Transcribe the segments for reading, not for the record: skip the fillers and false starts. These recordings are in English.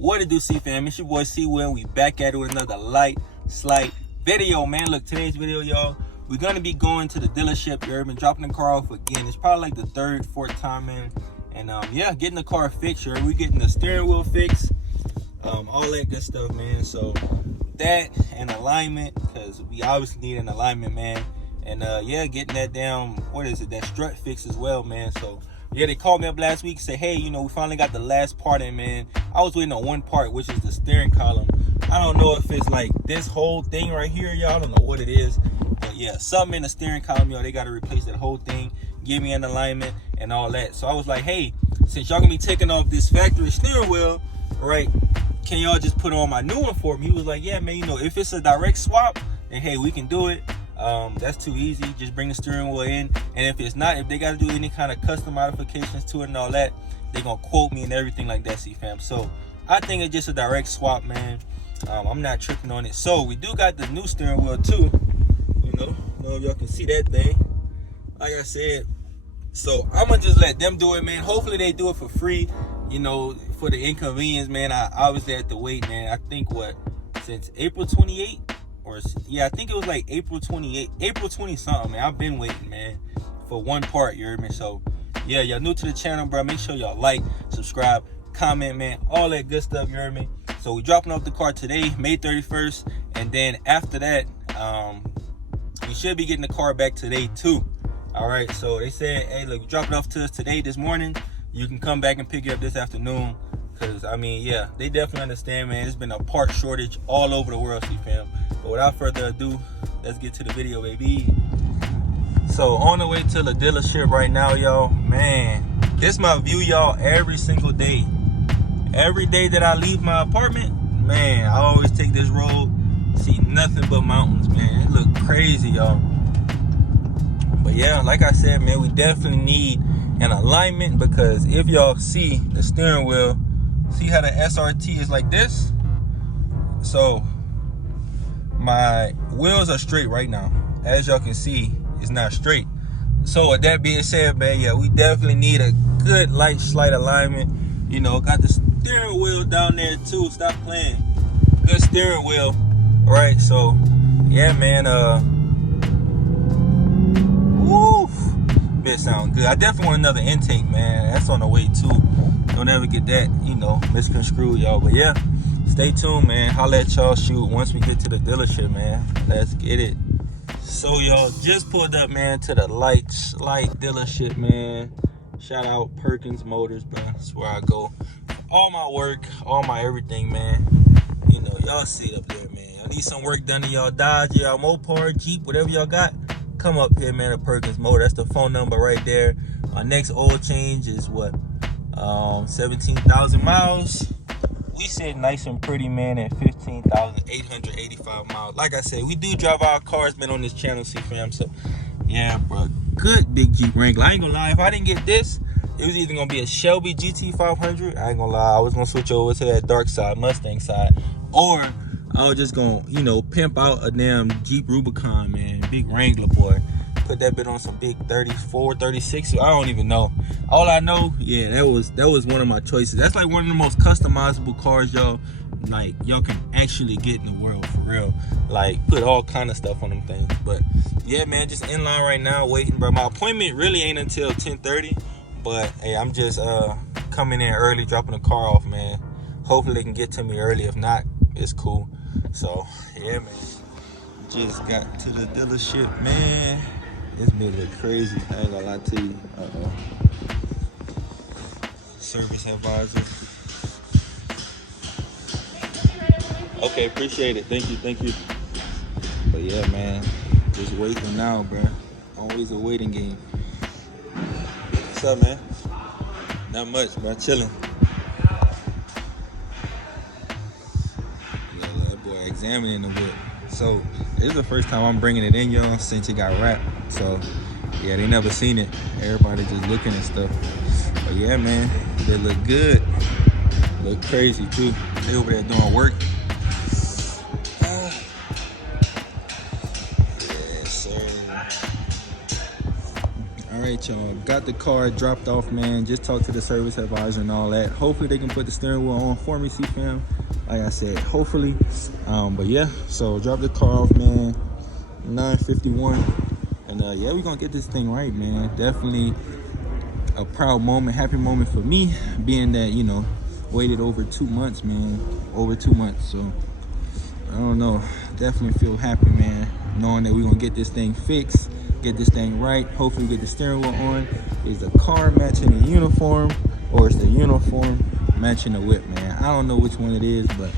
What it do, CEEFAM? It's your boy C-Will. We back at it with another slight video, man. Look, today's video, y'all, we're gonna be going to the dealership. You heard me, dropping the car off again. It's probably like the third, fourth time, man. And yeah, getting the car fixed. We getting the steering wheel fixed, all that good stuff, man. So that and alignment, because we obviously need an alignment, man. And yeah, getting that down. What is it? That strut fix as well, man. So yeah, they called me up last week and said, hey, you know, we finally got the last part in, man. I was waiting on one part, which is the steering column. I don't know if it's like this whole thing right here, y'all. I don't know what it is. But yeah, something in the steering column, y'all. They got to replace that whole thing, give me an alignment and all that. So I was like, hey, since y'all going to be taking off this factory steering wheel, right, can y'all just put on my new one for me? He was like, yeah, man, you know, if it's a direct swap, then hey, we can do it. That's too easy. Just bring the steering wheel in, and if it's not, if they got to do any kind of custom modifications to it and all that, they're gonna quote me and everything like that, CEEFAM. So I think it's just a direct swap, man. I'm not tripping on it. So we do got the new steering wheel too, you know. I don't know if y'all can see that thing, like I said. So I'm gonna just let them do it, man. Hopefully they do it for free, you know, for the inconvenience, man. I obviously had to wait, man. I think what, since April 28th. Yeah, I think it was like April 28, April 20 something, man. I've been waiting, man, for one part, you heard me? So yeah, y'all new to the channel, bro, make sure y'all like, subscribe, comment, man, all that good stuff, you heard me? So we dropping off the car today, May 31st, and then after that, we should be getting the car back today too. All right, so they said, hey, look, drop it off to us today, this morning. You can come back and pick it up this afternoon, because I mean, yeah, they definitely understand, man. There's been a part shortage all over the world, CEEFAM. But without further ado, let's get to the video, baby. So on the way to the dealership right now, y'all, man, this my view, y'all, every single day. Every day that I leave my apartment, man, I always take this road, see nothing but mountains, man. It look crazy, y'all. But yeah, like I said, man, we definitely need an alignment, because if y'all see the steering wheel, see how the SRT is like this? So my wheels are straight right now. As y'all can see, it's not straight. So with that being said, man, yeah, we definitely need a good slight alignment. You know, got the steering wheel down there too. Stop playing. Good steering wheel. All right, so yeah, man, woo, it sound good. I definitely want another intake, man. That's on the way too. Don't ever get that, you know, misconstrued, y'all. But yeah, stay tuned, man. Holla at y'all, shoot, once we get to the dealership, man. Let's get it. So y'all just pulled up, man, to the slight dealership, man. Shout out Perkins Motors, bro. That's where I go. All my work, all my everything, man. You know, y'all see it up there, man. Y'all need some work done to y'all Dodge, y'all Mopar, Jeep, whatever y'all got. Come up here, man, at Perkins Motor. That's the phone number right there. Our next oil change is what? 17,000 miles. We sit nice and pretty, man, at 15,885 miles. Like I said, we do drive our cars, man, on this channel, CEEFAM. So yeah, bro, good big Jeep Wrangler. I ain't gonna lie, if I didn't get this, it was either gonna be a Shelby GT500. I ain't gonna lie, I was gonna switch over to that dark side, Mustang side, or I was just gonna, you know, pimp out a damn Jeep Rubicon, man. Big Wrangler, boy. Put that bit on some big 34, 36. I don't even know. All I know, yeah, that was one of my choices. That's like one of the most customizable cars, y'all. Like, y'all can actually get in the world, for real. Like, put all kind of stuff on them things. But yeah, man, just in line right now, waiting, bro. My appointment really ain't until 10:30. But hey, I'm just coming in early, dropping the car off, man. Hopefully they can get to me early. If not, it's cool. So yeah, man, just got to the dealership, man. This bit look crazy, I ain't gonna lie to you. Service advisor. Okay, appreciate it. Thank you. But yeah, man, just waiting now, bro. Always a waiting game. What's up, man? Not much, bro. Chilling. Yeah, that boy examining the whip. So this is the first time I'm bringing it in, y'all, since it got wrapped. So yeah, they never seen it. Everybody just looking and stuff. But yeah, man, they look good. Look crazy too. They over there doing work. Yes, sir. All All right, y'all, got the car dropped off, man. Just talked to the service advisor and all that. Hopefully they can put the steering wheel on for me, CEEFAM. Like I said, hopefully. But yeah, so drop the car off, man. 9:51, and yeah, we're gonna get this thing right, man. Definitely a proud moment, happy moment for me, being that, you know, waited over 2 months, man. Over 2 months. So I don't know, definitely feel happy, man, knowing that we're gonna get this thing fixed, get this thing right. Hopefully get the steering wheel on. Is the car matching the uniform, or is the uniform matching the whip, man? I don't know which one it is, but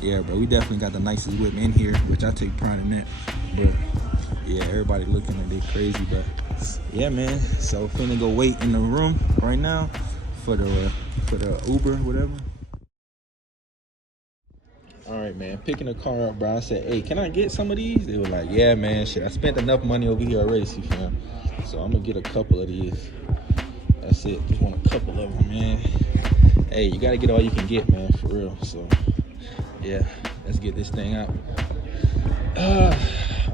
yeah, bro, we definitely got the nicest whip in here, which I take pride in that. But yeah, everybody looking like they crazy, but yeah, man. So finna go wait in the room right now for the Uber, whatever. All right, man, picking the car up, bro. I said, hey, can I get some of these? They were like, yeah, man, shit, I spent enough money over here already, CEEFAM. So I'm gonna get a couple of these. That's it, just want a couple of them, man. Hey, you gotta get all you can get, man, for real. So yeah, let's get this thing out.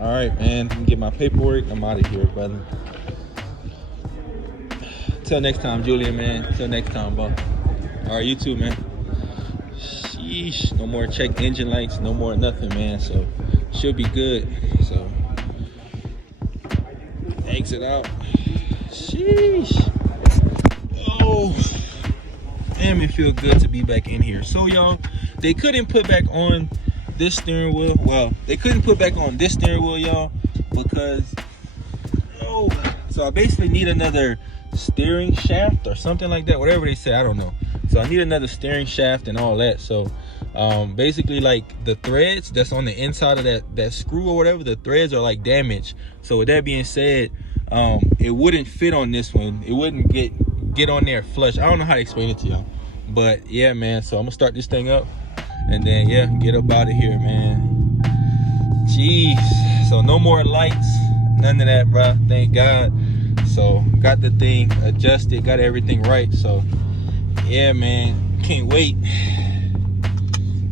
All right, man, let me get my paperwork. I'm out of here, brother. Till next time, Julian, man. Till next time, bro. All right, you too, man. Sheesh, no more check engine lights, no more nothing, man. So should be good. So exit out. Sheesh. Oh, damn, it feel good to be back in here. So y'all, they couldn't put back on this steering wheel. Well, they couldn't put back on this steering wheel, y'all, because so I basically need another steering shaft or something like that, whatever they say, I don't know. So I need another steering shaft and all that. So basically, like, the threads that's on the inside of that screw or whatever, the threads are like damaged. So with that being said, it wouldn't fit on this one. It wouldn't get on there flush. I don't know how to explain it to y'all, but yeah, man. So I'm gonna start this thing up, and then yeah, get up out of here, man. Jeez. So no more lights, none of that, bro. Thank God. So got the thing adjusted, got everything right. So yeah, man, can't wait.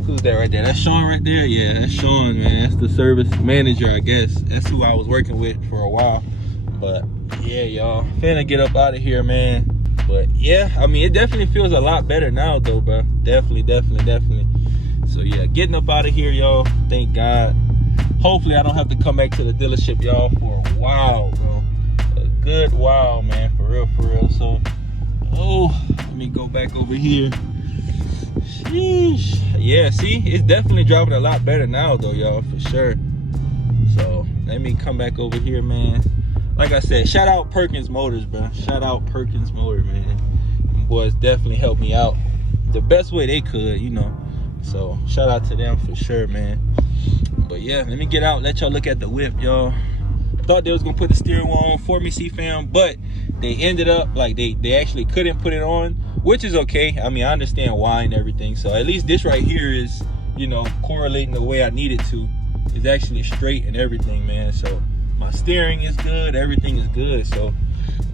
Who's that right there? That's Sean right there. Yeah, that's Sean, man. That's the service manager, I guess. That's who I was working with for a while. But yeah, y'all, finna get up out of here, man. But yeah, I mean, it definitely feels a lot better now, though, bro. Definitely. So yeah, getting up out of here, y'all. Thank God. Hopefully I don't have to come back to the dealership, y'all, for a while, bro. A good while, man, for real. So let me go back over here. Sheesh. Yeah, see, it's definitely driving a lot better now, though, y'all, for sure. So let me come back over here, man. Like I said, shout out Perkins Motors, bro. Shout out Perkins Motors, man. Them boys definitely helped me out the best way they could, you know. So shout out to them for sure, man. But yeah, let me get out, let y'all look at the whip, y'all. Thought they was gonna put the steering wheel on for me, CEEFAM, but they ended up, like, they actually couldn't put it on, which is okay. I mean, I understand why and everything. So at least this right here is, you know, correlating the way I need it to. It's actually straight and everything, man. So my steering is good, everything is good. So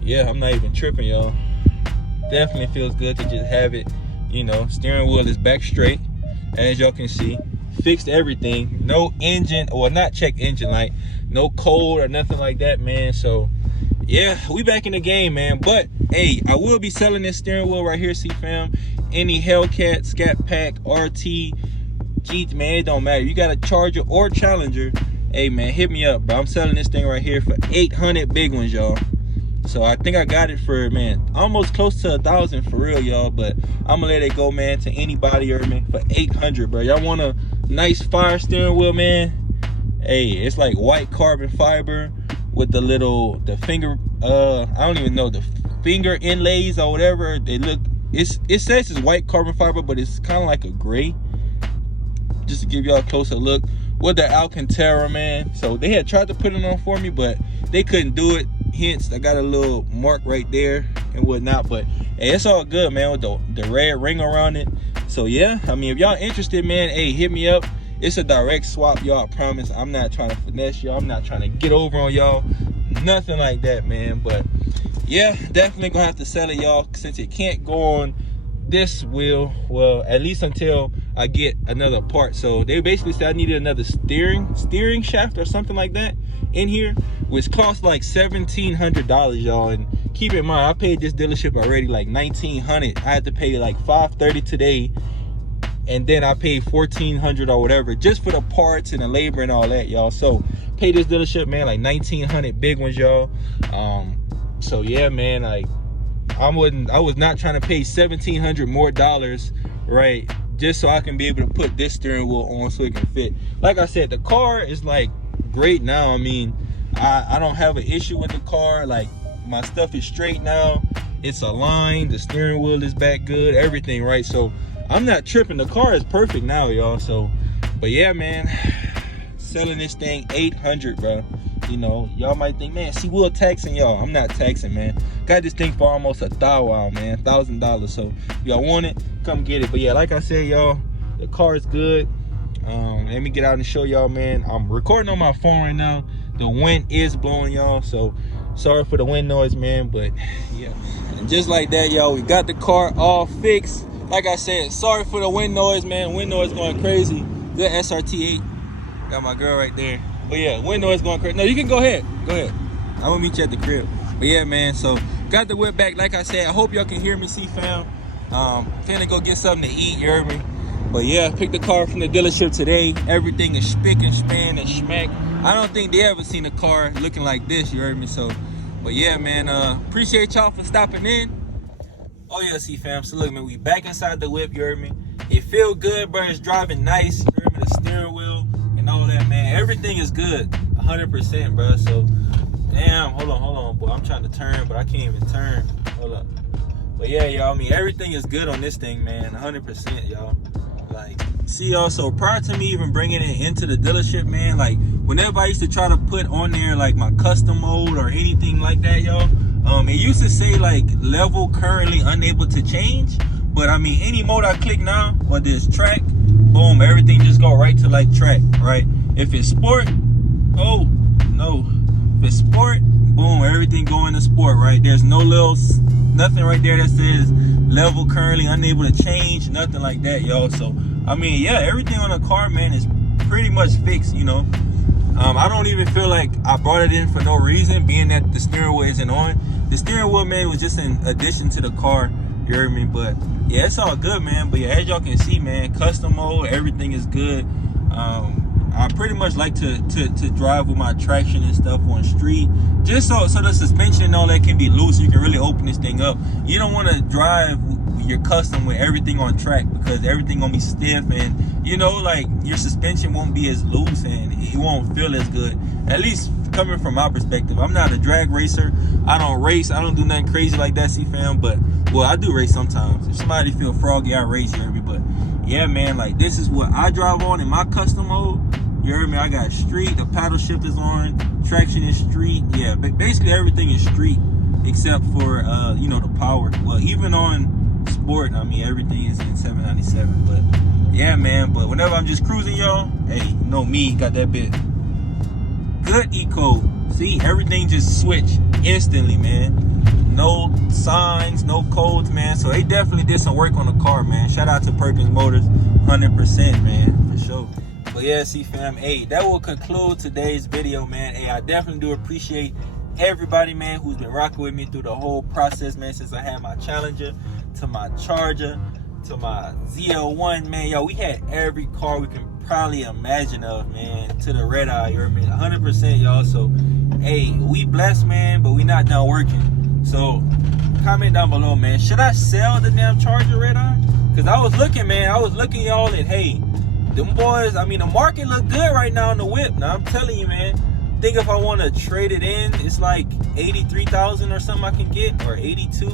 yeah, I'm not even tripping, y'all. Definitely feels good to just have it, you know. Steering wheel is back straight, as y'all can see. Fixed everything, no engine, or not check engine light, no code or nothing like that, man. So yeah, we back in the game, man. But hey, I will be selling this steering wheel right here, CEEFAM. Any Hellcat, Scat Pack, RT, Jeep, man, it don't matter. You got a Charger or Challenger, hey man, hit me up, bro. I'm selling this thing right here for 800 big ones, y'all. So I think I got it for, man, almost close to 1,000 for real, y'all. But I'm gonna let it go, man, to anybody or man for 800, bro. Y'all want a nice fire steering wheel, man? Hey, it's like white carbon fiber with the finger, I don't even know, the finger inlays or whatever. They look, it says it's white carbon fiber, but it's kind of like a gray. Just to give y'all a closer look with the Alcantara, man. So they had tried to put it on for me, but they couldn't do it. Hence, I got a little mark right there and whatnot. But hey, it's all good, man, with the red ring around it. So yeah, I mean, if y'all interested, man, hey, hit me up. It's a direct swap, y'all. I promise. I'm not trying to finesse y'all. I'm not trying to get over on y'all. Nothing like that, man. But yeah, definitely gonna have to sell it, y'all, since it can't go on this wheel. Well, at least until I get another part. So they basically said I needed another steering shaft or something like that in here, which cost like $1,700, y'all. And keep in mind, I paid this dealership already like $1,900. I had to pay like $530 today, and then I paid $1,400 or whatever just for the parts and the labor and all that, y'all. So pay this dealership, man, like $1,900, big ones, y'all. So yeah, man, like I was not trying to pay $1,700 more dollars, right, just so I can be able to put this steering wheel on so it can fit. Like I said, the car is like great now. I mean, I don't have an issue with the car. Like, my stuff is straight now, it's aligned, the steering wheel is back good, everything, right? So I'm not tripping. The car is perfect now, y'all. So, but yeah, man, selling this thing $800, bro. You know, y'all might think, man, see, we're taxing y'all. I'm not taxing, man. Got this thing for almost $1,000, man, $1,000. So if y'all want it, come get it. But yeah, like I said, y'all, the car is good. Let me get out and show y'all, man. I'm recording on my phone right now. The wind is blowing, y'all, so sorry for the wind noise, man. But yeah, and just like that, y'all, we got the car all fixed. Like I said, sorry for the wind noise, man. Wind noise going crazy. Good SRT8. Got my girl right there. But yeah, wind noise going crazy. No, you can go ahead. Go ahead. I'm gonna meet you at the crib. But yeah, man, so got the whip back. Like I said, I hope y'all can hear me, CEEFAM. Finna go get something to eat, you heard me? But yeah, picked the car from the dealership today. Everything is spick and span and schmack. I don't think they ever seen a car looking like this, you heard me? So, but yeah, man, appreciate y'all for stopping in. Oh yeah, CEEFAM, so look, man, we back inside the whip, you heard me? It feel good, bro. It's driving nice, you heard me? The steering wheel and all that, man. Everything is good, 100%, bro. So, damn, hold on, boy. I'm trying to turn, but I can't even turn. Hold up. But yeah, y'all, I mean, everything is good on this thing, man, 100%, y'all. Like, see, y'all, so prior to me even bringing it into the dealership, man, like, whenever I used to try to put on there, like, my custom mode or anything like that, y'all, it used to say, like, level currently unable to change. But, I mean, any mode I click now, whether it's track, boom, everything just go right to, like, track, right? If it's sport, oh, no. If it's sport, boom, everything go into sport, right? There's no little, nothing right there that says level currently unable to change, nothing like that, y'all. So, I mean, yeah, everything on the car, man, is pretty much fixed, you know. I don't even feel like I brought it in for no reason, being that the steering wheel isn't on. The steering wheel, man, was just an addition to the car, you heard me? But yeah, it's all good, man. But yeah, as y'all can see, man, custom mode, everything is good. I pretty much like to drive with my traction and stuff on street, just so the suspension and all that can be loose. You can really open this thing up. You don't want to drive your custom with everything on track, because everything gonna be stiff, and you know, like, your suspension won't be as loose and it won't feel as good. At least coming from my perspective. I'm not a drag racer. I don't race. I don't do nothing crazy like that, CEEFAM. But well, I do race sometimes. If somebody feel froggy, I race, you heard me? But yeah, man, like, this is what I drive on in my custom mode. You heard me? I got street, the paddle shift is on, traction is street. Yeah, basically everything is street except for, you know, the power. Well, even on sport, I mean, everything is in 797. But yeah, man, but whenever I'm just cruising, y'all, hey, you know me, got that bit. Good eco. See, everything just switched instantly, man. No signs, no codes, man. So they definitely did some work on the car, man. Shout out to Perkins Motors, 100%, man, for sure. But yeah, CEEFAM, hey, that will conclude today's video, man. Hey, I definitely do appreciate everybody, man, who's been rocking with me through the whole process, man, since I had my Challenger, to my Charger, to my ZL1, man. Yo, we had every car we can probably imagine of, man, to the Redeye, you heard me? 100%, y'all. So, hey, we blessed, man, but we not done working. So, comment down below, man. Should I sell the damn Charger Redeye? Because I was looking, man. I was looking, y'all, and hey, them boys, I mean, the market look good right now in the whip. Now, I'm telling you, man, I think if I want to trade it in, it's like 83,000 or something I can get, or 82.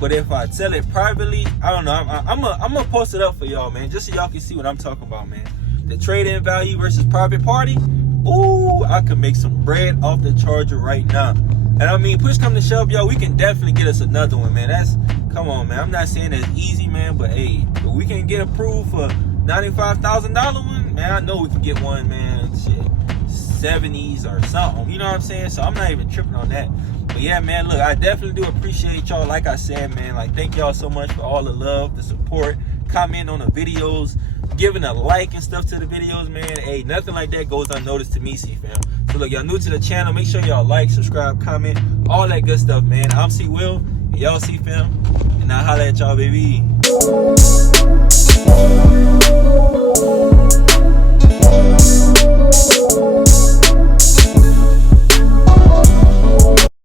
But if I sell it privately, I don't know. I'm gonna post it up for y'all, man, just so y'all can see what I'm talking about, man. The trade-in value versus private party. Ooh, I could make some bread off the Charger right now. And I mean, push come to shove, y'all, we can definitely get us another one, man. That's, come on, man. I'm not saying it's easy, man, but hey, if we can get approved for $95,000 one, man, I know we can get one, man. Shit, 70s or something, you know what I'm saying? So I'm not even tripping on that. But yeah, man, look, I definitely do appreciate y'all. Like I said, man, like, thank y'all so much for all the love, the support, comment on the videos, giving a like and stuff to the videos, man. Hey, nothing like that goes unnoticed to me, CEEFAM. So look, y'all new to the channel, make sure y'all like, subscribe, comment, all that good stuff, man. I'm C-Will, and y'all CEEFAM, and I'll holla at y'all, baby.